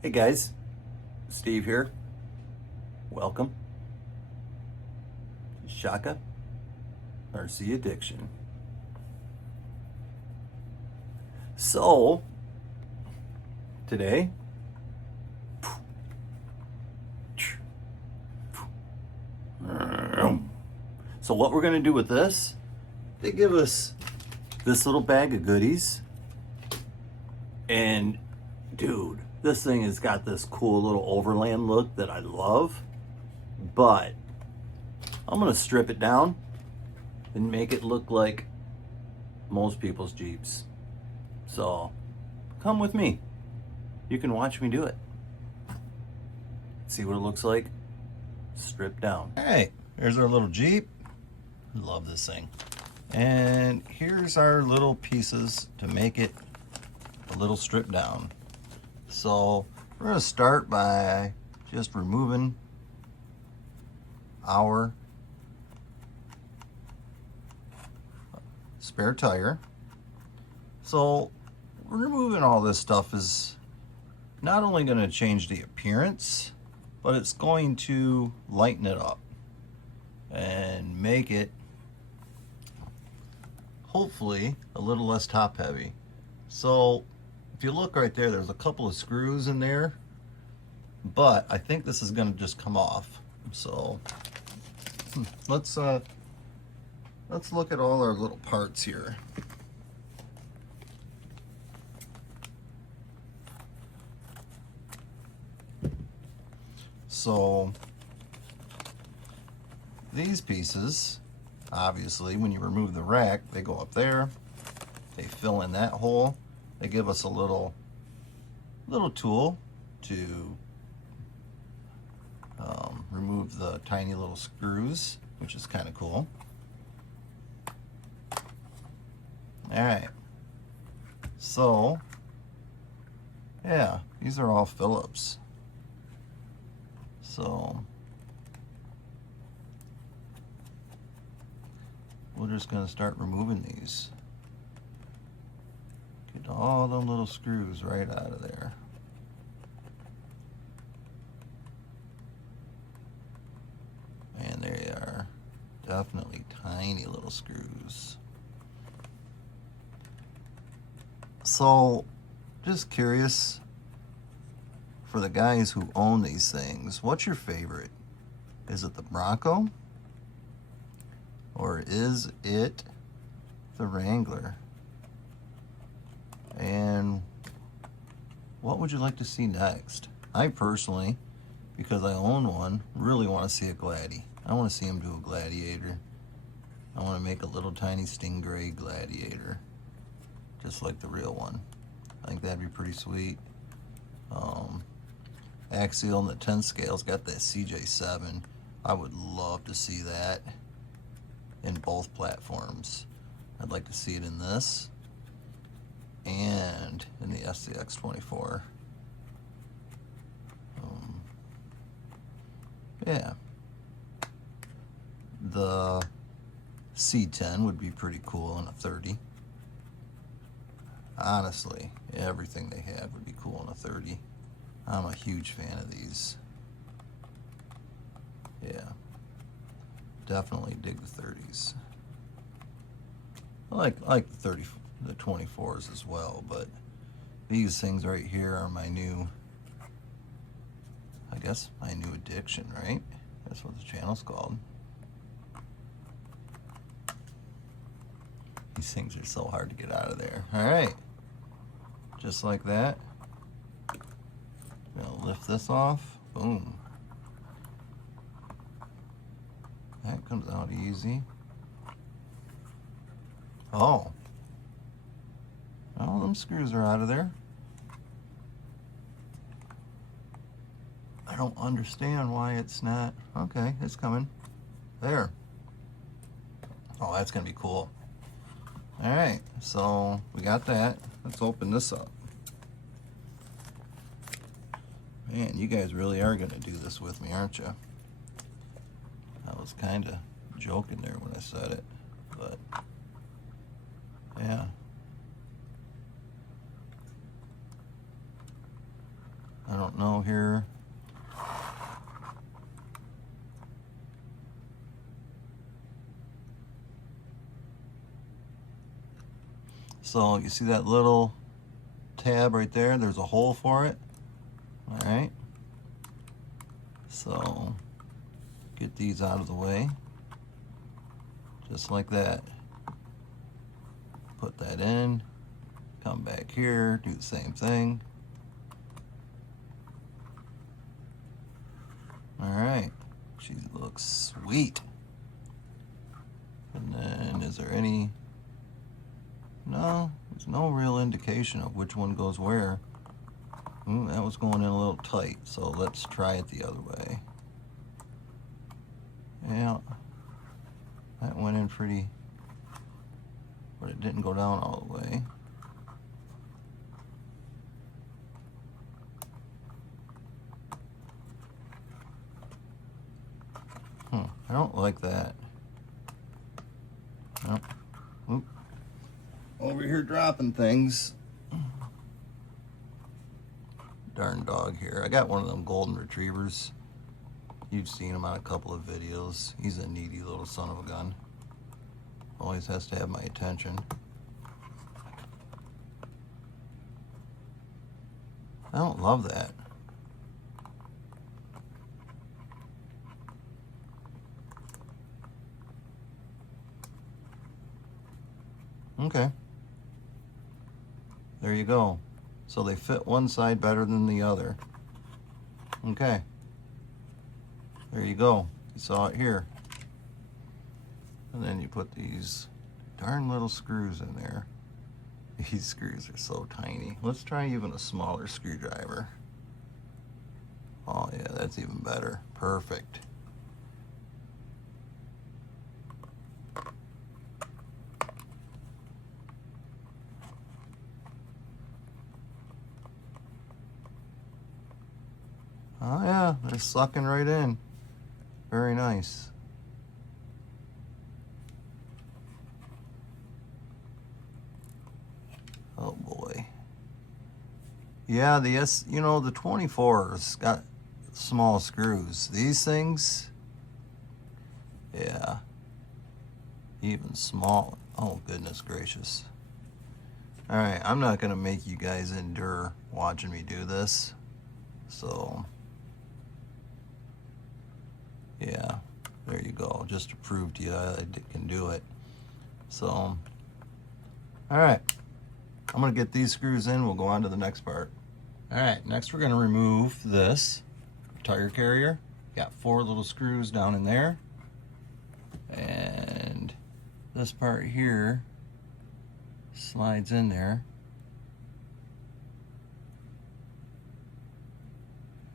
Hey guys, Steve here. Welcome to Shaka RC Addiction. So, today, so what we're going to do with this, they give us this little bag of goodies. And dude, this thing has got this cool little overland look that I love. But I'm going to strip it down and make it look like most people's Jeeps. So come with me. You can watch me do it. See what it looks like stripped down. All right, here's our little Jeep. Love this thing. And here's our little pieces to make it a little stripped down. So we're going to start by just removing our spare tire. So removing all this stuff is not only going to change the appearance, but it's going to lighten it up and make it hopefully a little less top heavy. So if you look right there, there's a couple of screws in there, but I think this is going to just come off. So let's look at all our little parts here. So these pieces, obviously, when you remove the rack, they go up there, they fill in that hole. They give us a little tool to remove the tiny little screws, which is kind of cool. All right, so yeah, these are all Phillips. So we're just going to start removing these. Get all the little screws right out of there. And there they are. Definitely tiny little screws. So, just curious, for the guys who own these things, what's your favorite? Is it the Bronco? Or is it the Wrangler? And what would you like to see next? I personally, because I own one, really want to see a Gladi. I want to see him do a Gladiator. I want to make a little tiny Stingray Gladiator, just like the real one. I think that'd be pretty sweet. Axial and the 10 scale's got that CJ7. I would love to see that in both platforms. I'd like to see it in this and in the Scx30. Yeah. The C10 would be pretty cool in a 30. Honestly, everything they have would be cool in a 30. I'm a huge fan of these. Yeah. Definitely dig the 30s. I like the 24s as well, but these things right here are my new, I guess, my new addiction, right? That's what the channel's called. These things are so hard to get out of there. All right, just like that. Gonna lift this off. Boom. That comes out easy. Oh. All them screws are out of there. I don't understand why it's not. Okay, it's coming. There. Oh, that's gonna be cool. All right, so we got that. Let's open this up. Man, you guys really are gonna do this with me, aren't you? I was kind of joking there when I said it, but yeah. I don't don't know here. So you see that little tab right there? There's a hole for it. All right. So get these out of the way. Just like that. Put that in. Come back here, do the same thing. All right. She looks sweet. And then is there any... No, there's no real indication of which one goes where. That was going in a little tight, so let's try it the other way. Yeah, that went in pretty, but it didn't go down all the way. I don't like that. Nope. Oop. Over here dropping things. Darn dog here. I got one of them golden retrievers. You've seen him on a couple of videos. He's a needy little son of a gun. Always has to have my attention. I don't love that. Okay. There you go. So they fit one side better than the other. Okay. There you go. You saw it here. And then you put these darn little screws in there. These screws are so tiny. Let's try even a smaller screwdriver. Oh yeah, that's even better. Perfect. Oh yeah, they're sucking right in. Very nice. Oh boy. Yeah, the the 24's got small screws. These things, yeah, even small. Oh goodness gracious. All right, I'm not gonna make you guys endure watching me do this. So yeah, there you go. Just to prove to you I can do it. So, all right. I'm gonna get these screws in. We'll go on to the next part. All right, next we're gonna remove this tire carrier. Got 4 little screws down in there. And this part here slides in there.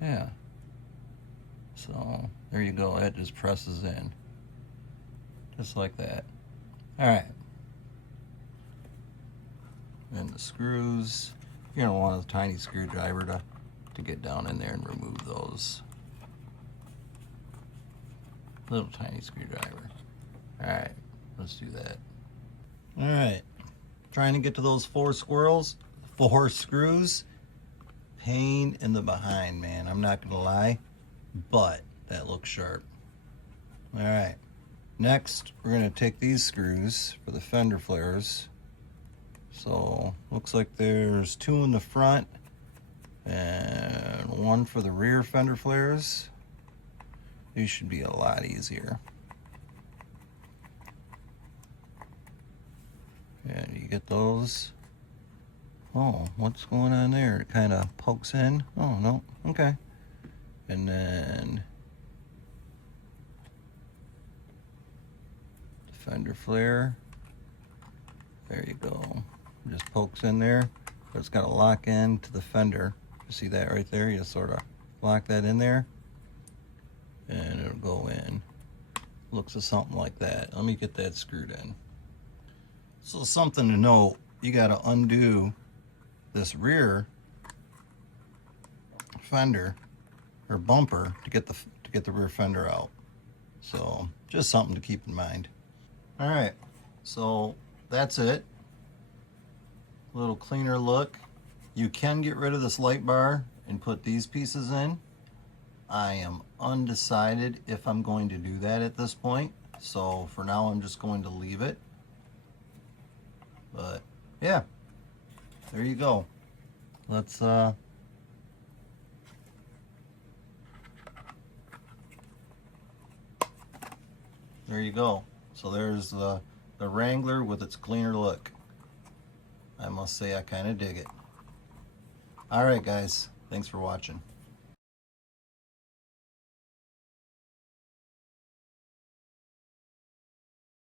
Yeah. So there you go, it just presses in. Just like that. All right. And the screws, you're gonna want a tiny screwdriver to get down in there and remove those. Little tiny screwdriver. All right, let's do that. All right, trying to get to those 4 screws. Pain in the behind, man. I'm not gonna lie, but that looks sharp. All right, next we're gonna take these screws for the fender flares. So looks like there's 2 in the front and 1 for the rear fender flares. These should be a lot easier. And you get those. Oh, what's going on there? It kind of pokes in. Oh, no. Okay. And then the fender flare. There you go. Just pokes in there, but it's got to lock in to the fender. You see that right there? You sort of lock that in there, and it'll go in. Looks of something like that. Let me get that screwed in. So something to note, you got to undo this rear fender or bumper to get the rear fender out. So just something to keep in mind. All right, so that's it. A little cleaner look. You can get rid of this light bar and put these pieces in. I am undecided if I'm going to do that at this point. So for now, I'm just going to leave it. But yeah, there you go. Let's there you go. So there's the Wrangler with its cleaner look. I must say I kind of dig it. All right, guys. Thanks for watching.